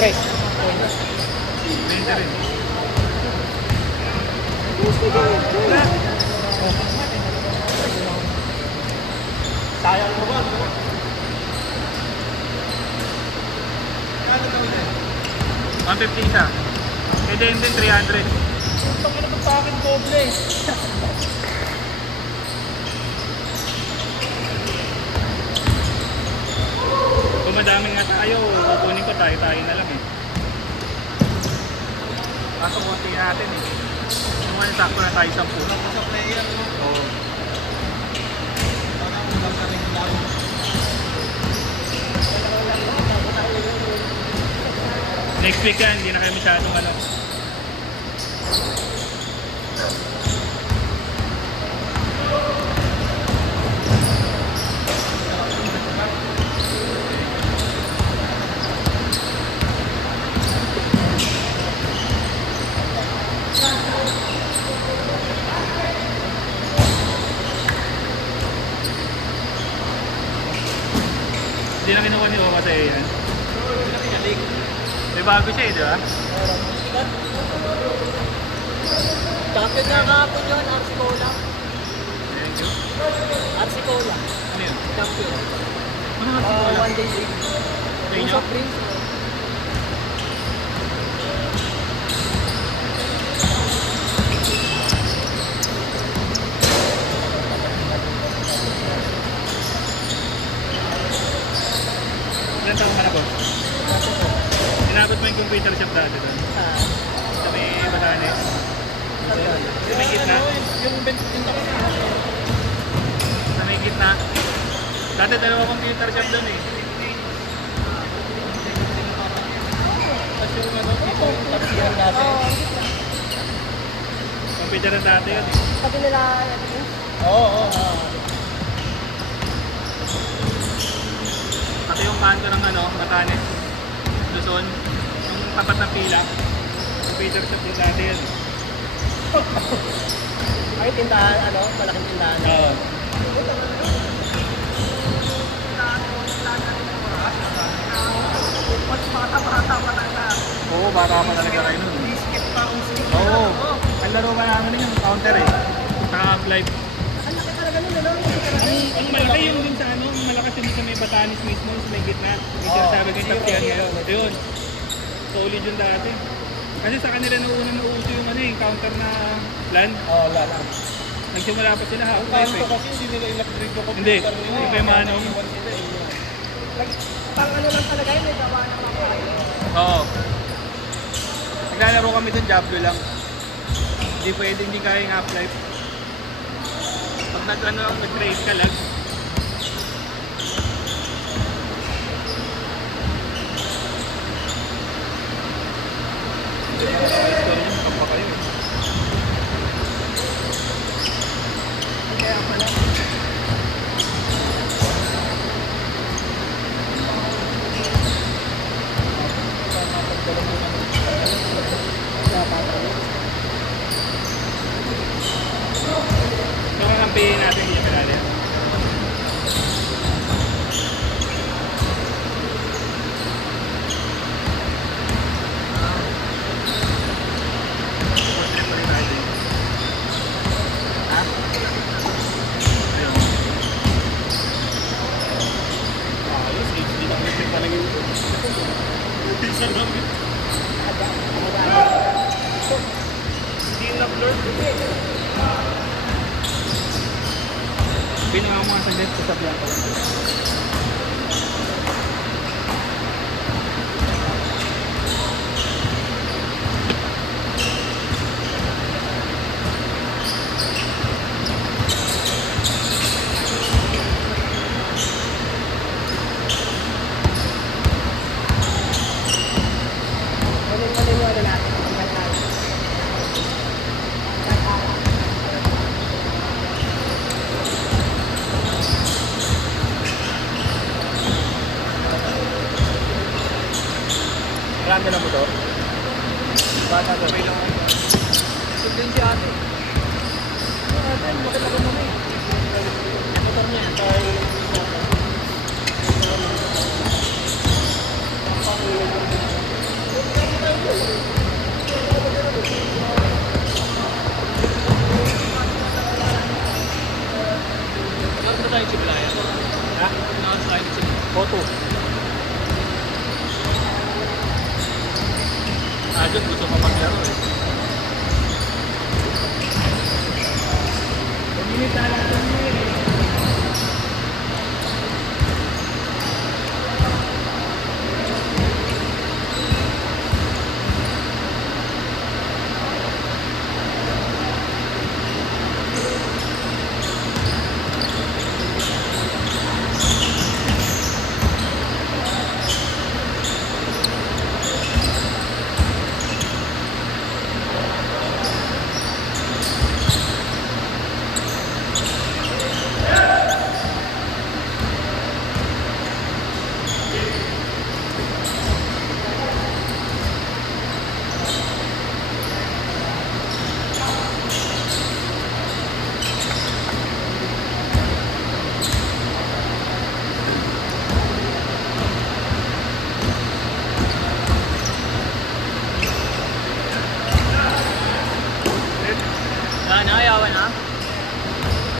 Tres. 20 rin. Sayang mo ba? 150 isa. Eh din 300. Itong ano sa akin doble. Kung madami nga tayo, kukunin ko tayo na lang eh. Kaso konti natin eh. Yung mga sakto na tayo 10. Sa player, no? Oo. Parang ulang ka rin lang. Next week yan, hindi na kayo masyadong ano. Hindi na kinuha ni Owa kasi yan. May bago siya eh, di ba? Champion na kahapon yun, RC Cola. Thank you. RC Cola. Ano yun? Champion. Ano nga si Cola? One day league. Sa Yung inyo? soft drinks. Ilan taong ka na po? Inabot mo yung computer shop dati doon? Sa may Batanes? Sa may gitna? Yung bench din ako. Sa may gitna? Dati dalawa computer shop doon eh. Tapos yung ano, itong taxihan natin. Computer na dati yun eh. Sabi nila, ano yun? Oo. Pati yung kanto ng ano, Batanes, Luzon, yung tapat ng pila, computer shop din dati yun. Ay, tindahan, ano, malaking tindahan. Oo. Oo, bata pa talaga kayo nun. Biscuit pa akong Oo. Ang laro ba namin yung counter eh. Saka Half-Life. Ang laki talaga nun, ano? Ang malaki yung dun sa ano, ang malakas yung sa may Batanes mismo, sa may gitna. May sinasabi ko yung tapsiyan ngayon. Yun. Solid yun dati. Kasi sa kanila nauna na uso yung ano yung counter na land. Oo, lala. Nagsimula pa sila Ang Half-Life kanto eh. kasi hindi nila electric ko Hindi. Hindi pa yung mano. Pang ano lang talaga yun, may gawa na mga kayo. Oo. Naglalaro kami dun, Diablo lang. Hindi pwede, hindi kaya yung Half-Life. Pag nag-ano lang, nag-trade ka lang. Kung ang piliin natin yung medalya. Pinaka mga saglit sa tabla ko. Galing mo ano natin, ang bantal. Marami na mo to? Bata to. Ito din si ate. Ate, makilala mo na eh. Motor niya, tayo. dyan, gusto mo maglaro eh. Minute na lang ito.